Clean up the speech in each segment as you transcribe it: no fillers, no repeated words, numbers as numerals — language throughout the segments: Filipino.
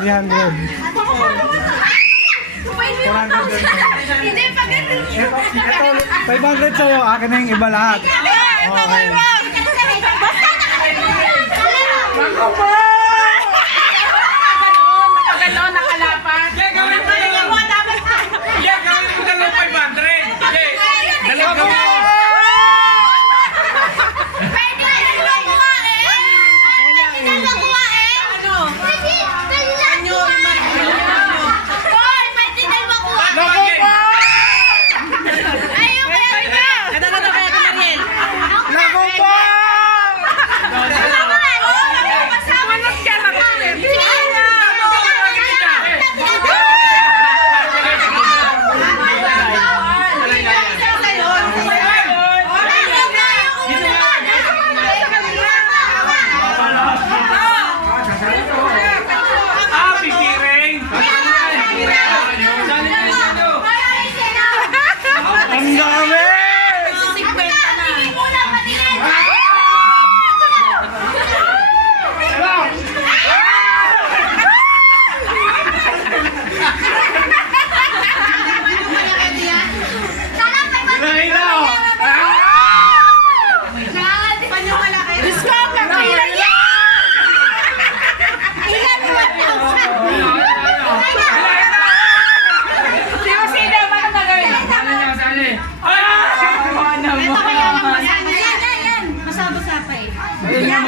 300. Hindi pa ganun. Ito, 500 sa'yo. Akin na yung iba lahat. Okay. Ako ba? Nakaganon, nakalapat. Gagawin mo dalawang 500. Dalawang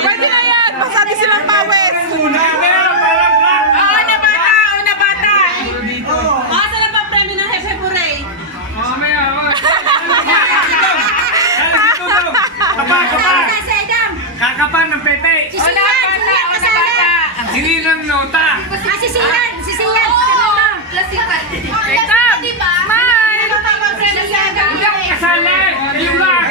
Pwede na yan! Masabi silang pawis! una bata! Masa na pa premyo ng Hefe Puray? Kakapan ng pepe! Sininang nota! Sisiyan! Hindi ako kasali! Yung lang!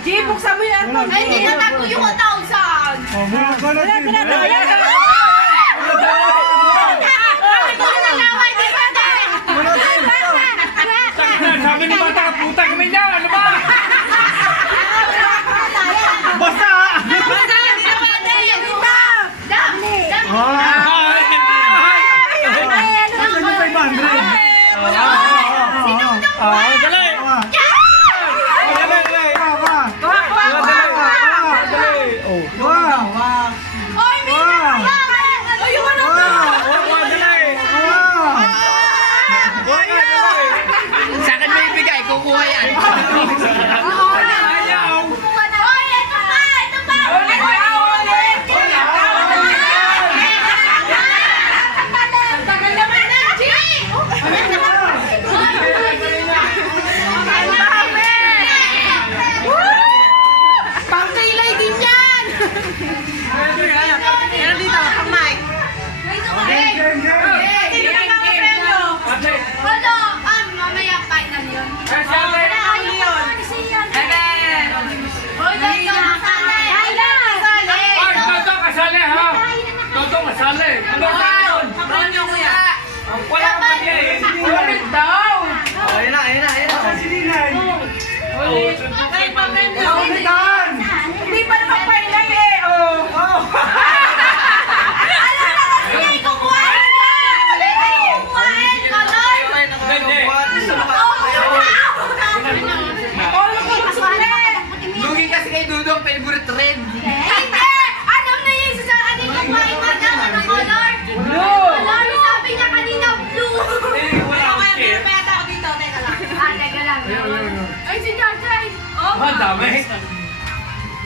G, buksan mo yung aircon. Ay, hindi na tapo yung 1,000. Sabi ni bata, puta kami niya! Ano ba? Basta! Saan yung 500? Dali! Ah, dami.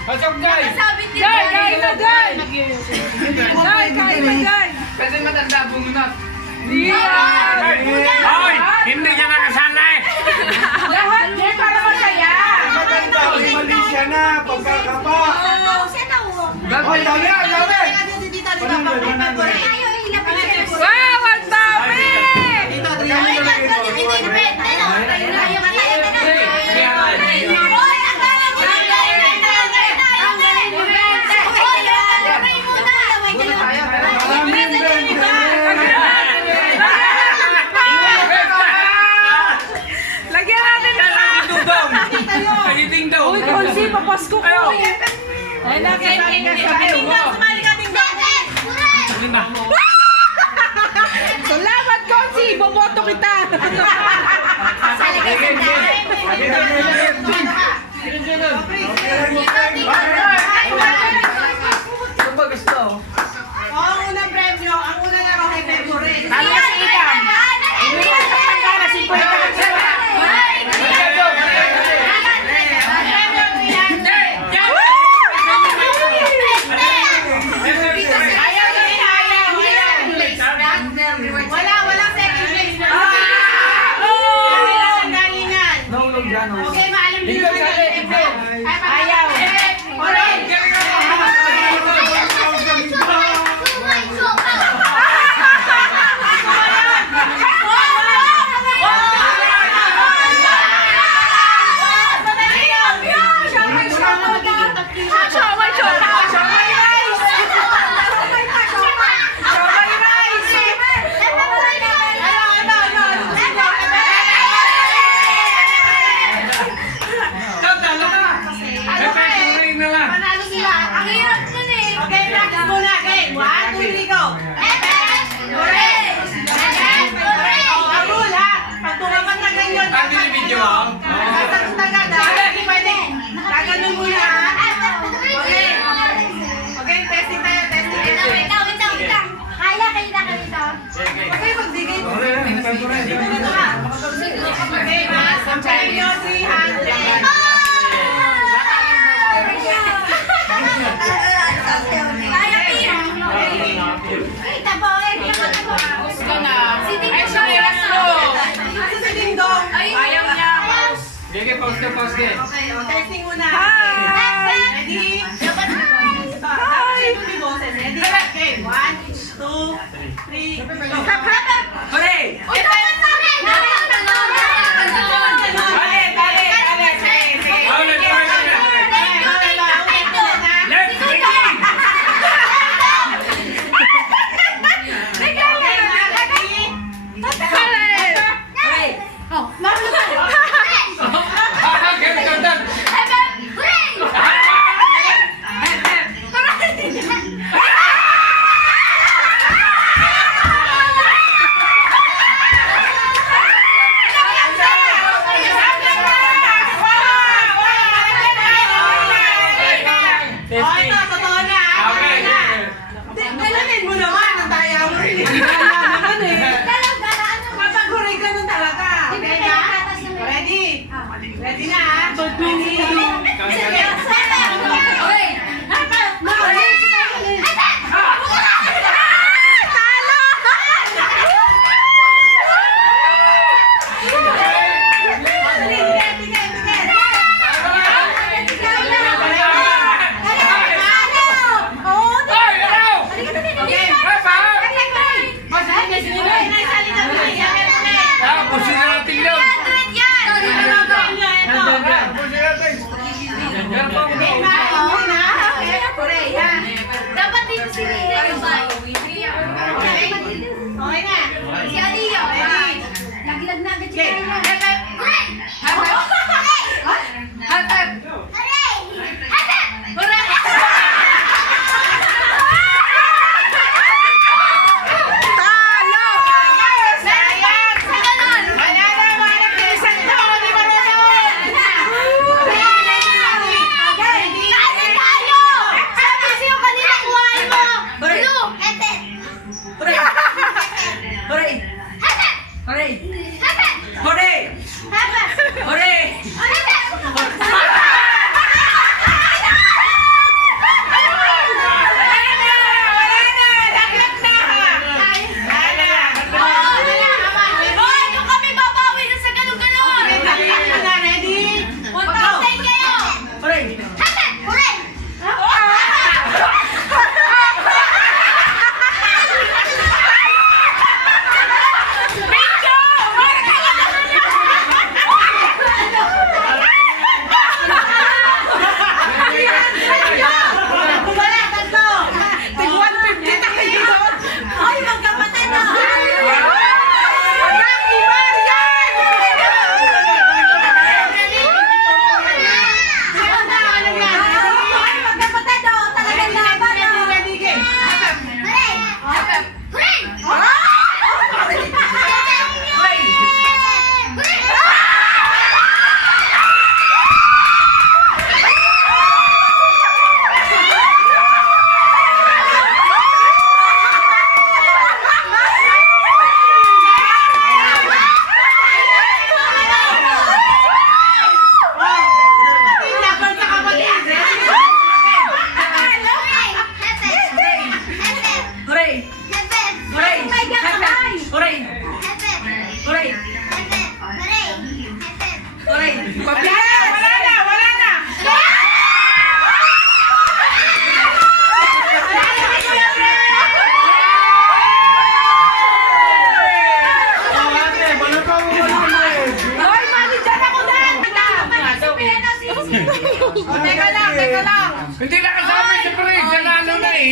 Pasok, guys. Jai, kain na, Jai! Jai, kain na, Jai! Kasi matanda bumunot. Yan! Hoy, hindi ka nakasanay. Lahat, Jai, para masaya! Maganda, mali siya na, pagkakapa. Hoy, dami, dami. Wow, ang dami! Lagyan natin na! Dudong. Kahiting daw. Uy, Konsi, papasko ko! Ay, nakikita sa kayo mo! Ano na? Salamat, Konsi! Boboto kita! Ang unang premyo, ang unang laro kay Favorite. Talo si Ikam! Hindi ka sa pagkana, 50. Walang second place na. Galingan. Nahulog dyan, oh. Okay, maalam din Ikaw, naman. Sally, ikaw. Ayaw! Orange. Talo ka. May patuloy na lang. Panalo sila. Ang hirap nun eh. Okay, practice muna. Okay, 1, 2, 3, go. Orange. Oh, ang rule ha. Pag tumapat na ganyan, Ang binibidyo mo? sasagot agad ha. Hindi pwede. Gaganon muna ha. Okay. Okay, testing tayo. Testing. Okay, magbigay mo. Dito ha. Okay, mas. Ang premyo, 300. Ito si Dingdong. Ayaw niya! Sige, pause ka, pause ka. Okay, testing muna. Hi! Ready? Hi! Ready? Okay, 1, 2, 3, go. Hooray! Ulit, Let's begin! Ganun, ganun. Oh, ito, totoo na. Okay. Dalamin mo naman ang taya mo. Hindi naman eh. Kapag-huray ka nun talaga. Okay na? Ready? Ready na ha? Ready? Ay, araw! Tapos sila natin yun. Meron pa ako doon. Dapat dito si Rhea yung bayo. Okay na? Si Aliyah. Ready? Nagilag na agad Okay. siya. Hooray! Talo! Sayang! Wala na, mga bilisan to. Hindi marunong. Ready? Sabi sa'yo kanina, kuhain mo! Blue! Etet! Hooray! Hooray! Hooray! Hooray! Hooray! Hooray!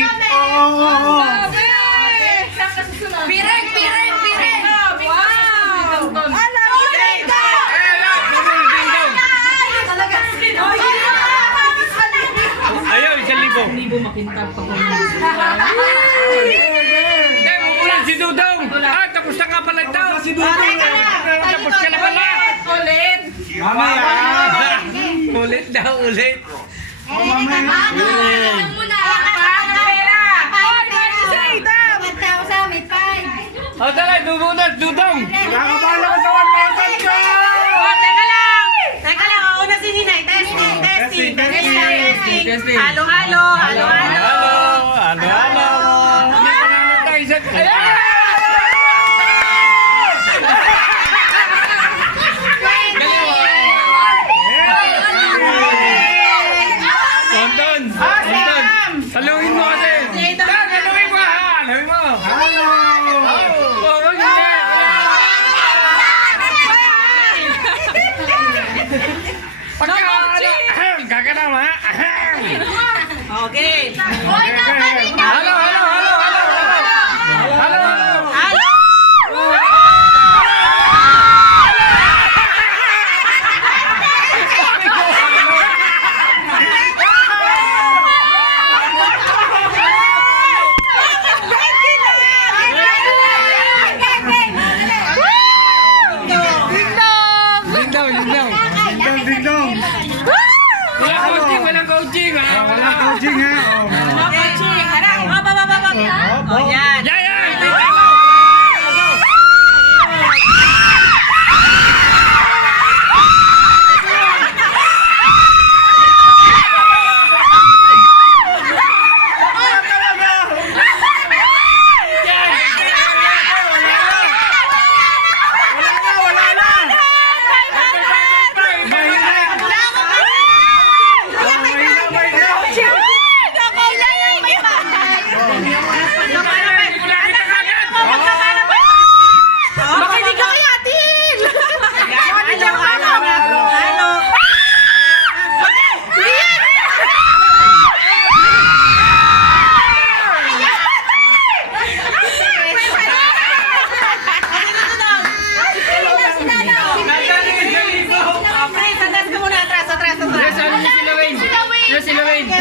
maliit. Oo. Pireng, pireng, pireng. Wow! Ala, pireng ka! Ayaw, 1,000. Hindi, umulan si Dudong. Ah, tapos na nga pala ito. Si Dudong. Tapos ka na pala. Ulit! Mamaya. Ulit daw, ulit. O, tala, dumunod, Dudong. Nakabala ko sa 1,000 ko! Teka lang! Teka lang, una si Ninay. Testing. Halo. Halo. May panalo tayo sa... Ayan! Tonton! Saluhin mo kasi! Saluhin mo ha! Saluhin mo! Oh, wag niya! Gaganam ha! Okay. Halo! Ding-dong. Walang coaching ha! Walang coaching ha. O, yan.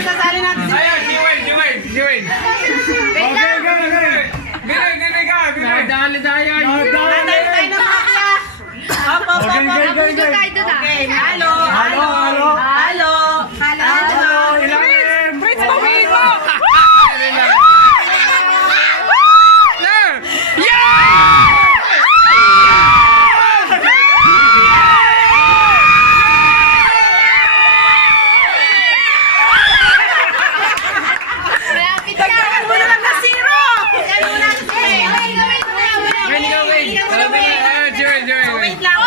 Sasali natin si Si Wayne! Okay. Dali tayo! Tayo ng makya. Hop. Okay, halo. Ilalim. Prince, pawiin mo! Dagdagan mo na lang na zero. Wait lang.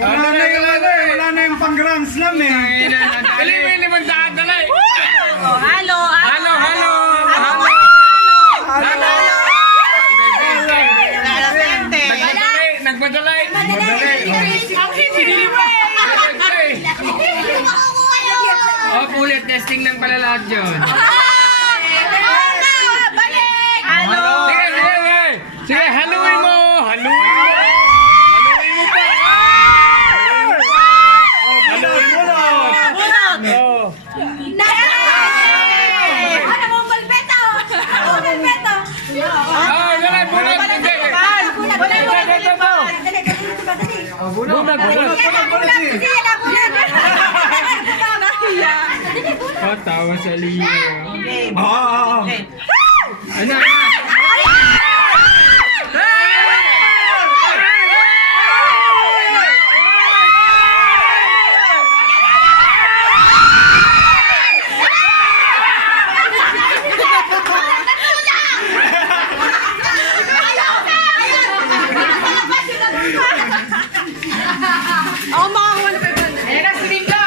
Wala na yung pang Grand Slam eh. Dali mo yung 500, dali! Halo. Nagmadalay! Oh, ulit, testing lang pala lahat yun. Sige, haluin mo! Haluin mo pa! Tawa sa liyo. Oo. Ano? Ako makakuha na 500. Era si Mingo!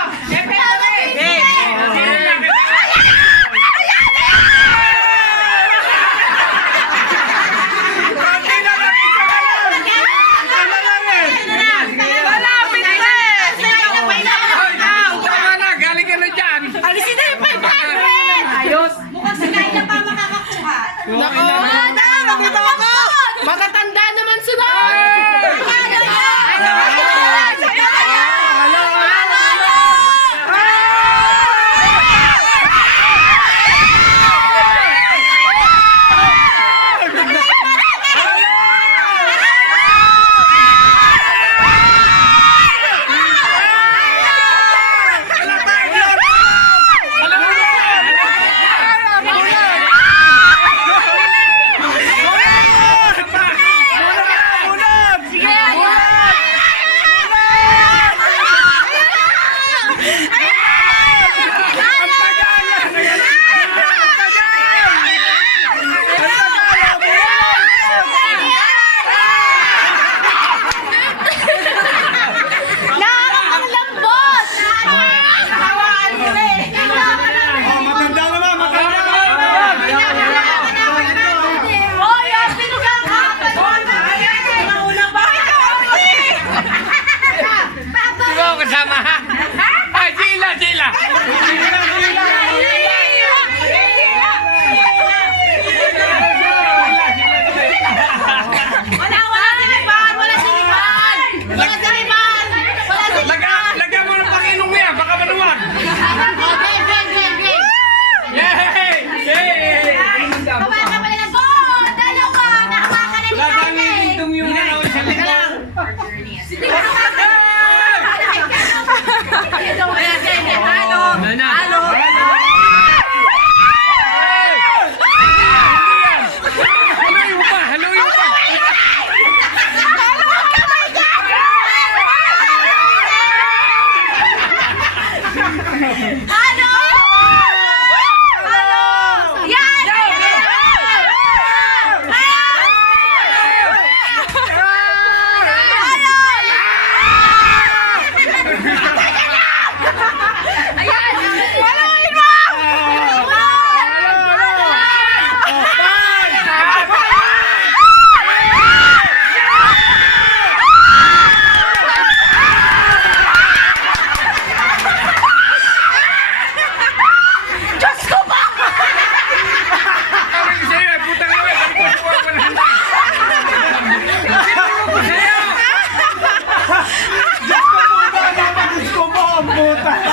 Ang puta.